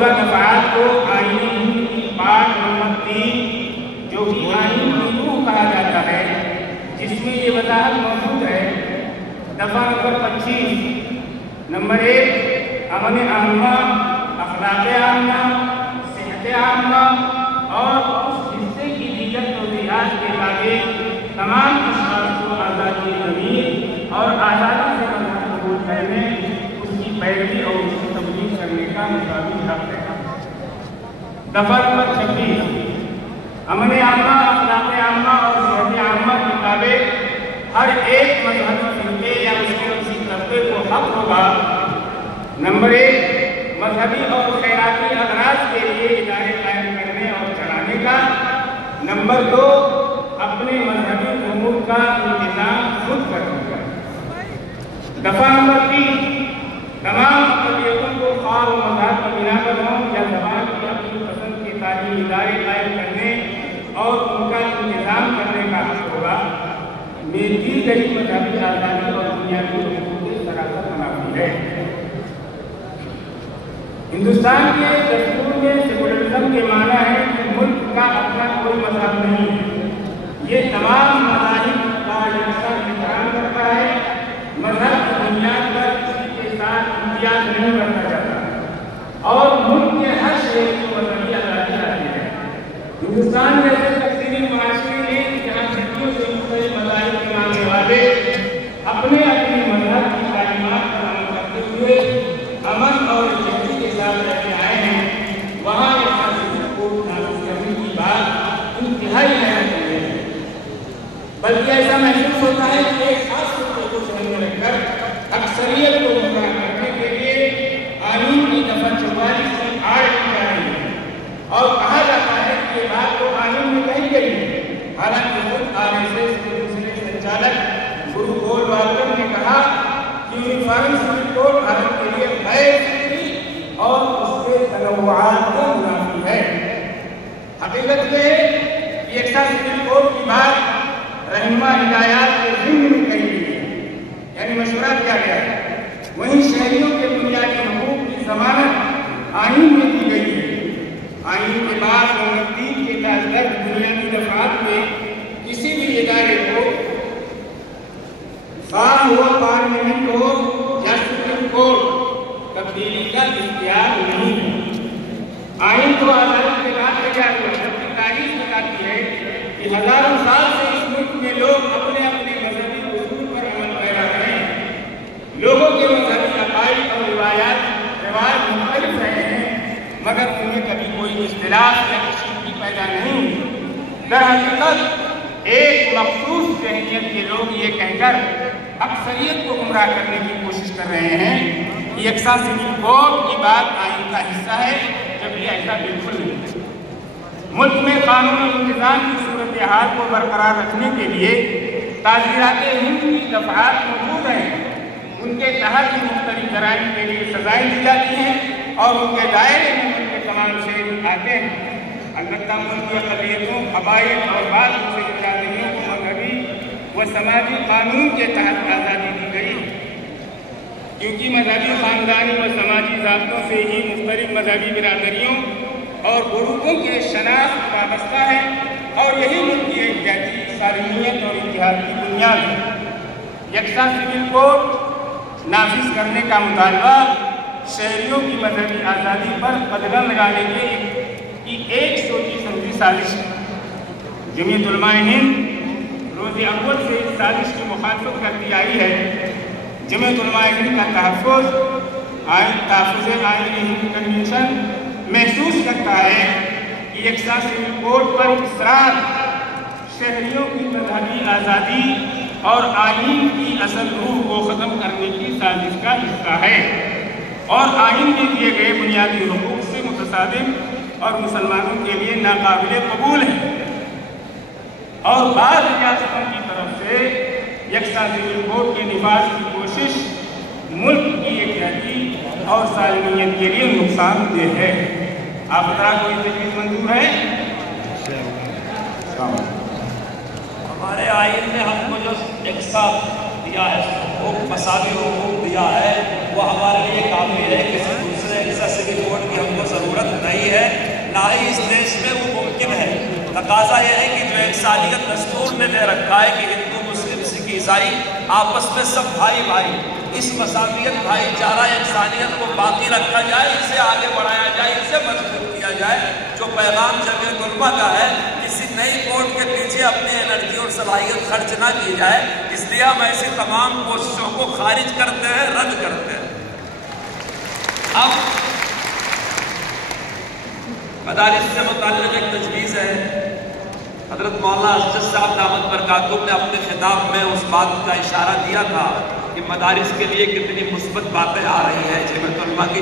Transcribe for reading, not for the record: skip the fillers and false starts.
مذکورہ دفعات کو آئین ہند کی پارٹ نمبر 3 جو کہ آئین کی روح کہا جاتا ہے، جس میں یہ وضاحت موجود ہے۔ دفعہ نمبر 25 نمبر 1 امن عامہ، اخلاق عامہ، صحت عامہ اور اس حصے کی دیگر توضیحات کے تابع تمام اشخاص کو آزادی ضمیر اور آزادی سے مذہب قبول کرنے، اس کی پیروی اور اس کی تبلیغ کرنے کا مساوی حق ہے۔ دفعہ نمبر 26 امن عامہ، اخلاق عامہ اور صحت عامہ کے تابع ہر ایک مذہبی فرقے یا اس کے کسی طبقے کو حق ہوگا نمبر 1 مذہبی اور خیراتی اغراض کے لیے ادارے قائم کرنے اور چلانے کا، نمبر 2 اپنے مذہبی امور کا انتظام خود کرنے کا۔ دفعہ نمبر 3 تمام اقلیتوں کو خواہ و مذہب پر بنا کر ہوں یا زبان کی اپنی پسند کے تعلیمی ادارے قائم کرنے اور ان کا انتظام کرنے کا حق ہوگا۔ میں دی گئی مذہبی آزادی اور بنیادی حقوق کی سراست منافی ہے۔ ہندوستان کے دستور میں سیکولرزم کے معنی ہے کہ ملک کا اپنا کوئی مذہب نہیں ہے، یہ تمام مذاہب کا یکساں احترام کرتا ہے، مذہب کی بنیاد پر کسی کے ساتھ امتیاز نہیں برتا جاتا اور ملک کے ہر شہری کو مذہبی آزادی حاصل ہے۔ ہندوستان جیسے تقسیمی معاشرے میں جہاں صدیوں سے مختلف مذاہب کے ماننے والے اپنے اپنے مذہب کی تعلیمات پر عمل کرتے ہوئے امن اور یکجہتی کے ساتھ رہتے آئے ہیں، وہاں کو نافذ کرنے کی بات انتہائی اہم ہے، بلکہ ایسا محسوس ہوتا ہے کہ ایک خاص خطے کو ذہن میں رکھ کر اکثریت کو گمراہ کرنے کے لیے آئین کی دفعہ 44 کی آڑ کی جا رہی ہے اور کہا جاتا ہے کہ یہ بات تو آئین میں کہی گئی ہے، حالانکہ خود RSS کے دوسرے سنچالک گرو گولوالکر نے کہا کہ یونیفارم سول کوڈ بھارت کے لیے غیر فطری اور اس کے تنوعات کو منافی ہے۔ حقیقت میں یکساں سول کوڈ کی بات رہنما ہدایات کے ضمن میں کہی گئی ہے، یعنی مشورہ کیا گیا ہے، وہیں شہریوں کے بنیادی حقوق کی ضمانت آئین میں دی گئی ہے۔ آئین کے بعد نمبر 3 کے تحت بنیادی دفعات میں کسی بھی ادارے کو خواہ ہو پارلیمنٹ ہو یا سپریم کورٹ تبدیلی کا اختیار نہیں ہے۔ آئین کو آزادی کے بعد لگا ہوا جبکہ تاریخ بتاتی ہے کہ ہزاروں سال سے اس ملک میں لوگ اپنے اپنے مذہبی اصول پر عمل پیرا رہے ہیں۔ لوگوں کے مذہبی عقائد اور رواج مختلف رہے ہیں، مگر ان میں کبھی کوئی اختلاف یا کشیدگی پیدا نہیں ہوئی۔ در حقیقت ایک مخصوص ذہنیت کے لوگ یہ کہہ کر اکثریت کو گمراہ کرنے کی کوشش کر رہے ہیں کہ یکساں سول کوڈ کی بات آئین کا حصہ ہے، جبکہ ایسا بالکل نہیں ہے۔ ملک میں قانون و انتظام کی صورتحال کو برقرار رکھنے کے لیے تعزیرات ہند کی دفعات موجود ہیں، ان کے تحت مختلف جرائم کے لیے سزائیں دی جاتی ہیں اور ان کے دائرے میں ان کے تمام شہری آتے ہیں۔ البتہ ملکی اقلیتوں، قبائل اور بعض دوسری برادریوں کو مذہبی و سماجی قانون کے تحت آزادی دی گئی ہے، کیونکہ مذہبی خاندانی و سماجی ضابطوں سے ہی مختلف مذہبی برادریوں اور گروپوں کے شناخت وابستہ ہے اور یہی ملک کی یکجہتی، سالمیت اور اتحاد کی بنیاد ہے۔ یکساں سول کوڈ نافذ کرنے کا مطالبہ شہریوں کی مذہبی آزادی پر قدغن لگانے کی ایک سوچی سمجھی سازش ہے۔ جمعیت علماء ہند روز اول سے اس سازش کی مخالفت کرتی آئی ہے۔ جمعیت علماء ہند کا تحفظ آئین ہند کنونشن محسوس کرتا ہے کہ یکساں سول کوڈ پر اصرار شہریوں کی مذہبی آزادی اور آئین کی اصل روح کو ختم کرنے کی سازش کا حصہ ہے اور آئین میں دیے گئے بنیادی حقوق سے متصادم اور مسلمانوں کے لیے ناقابل قبول ہے۔ اور بعض ریاستوں کی طرف سے یکساں سول کوڈ کے نفاذ کی کوشش ملک کی یکجہتی اور سالمیت کے لیے نقصان دہ ہے۔ آپ حضرات کو یہ تجویز منظور ہے؟ ہمارے آئین نے ہم کو جو ایک ساتھ دیا ہے، حقوق مساوی حقوق دیا ہے، وہ ہمارے لیے کافی ہے۔ کسی دوسرے سول کوڈ کی ہم کو ضرورت بھائی اس دیش میں وہ ممکن ہے۔ تقاضا یہ ہے کہ جو یکسانیت دستور نے دے رکھا ہے کہ ہندو مسلم سکھ عیسائی آپس میں سب بھائی بھائی، اس مساویت بھائی چارہ یکسانیت کو باقی رکھا جائے، اسے آگے بڑھایا جائے، اسے مضبوط کیا جائے۔ جو پیغام جمعیت علماء کا ہے، کسی نئی کوٹ کے پیچھے اپنی انرجی اور صلاحیت خرچ نہ کی جائے، اس لیے ہم ایسی تمام کوششوں کو خارج کرتے ہیں، رد کرتے ہیں۔ اب مدارس سے متعلق ایک تجویز ہے۔ حضرت مولانا اسجد صاحب دامت برکاتہم نے اپنے خطاب میں اس بات کا اشارہ دیا تھا کہ مدارس کے لیے کتنی مثبت باتیں آ رہی ہیں، جمعیت علماء کی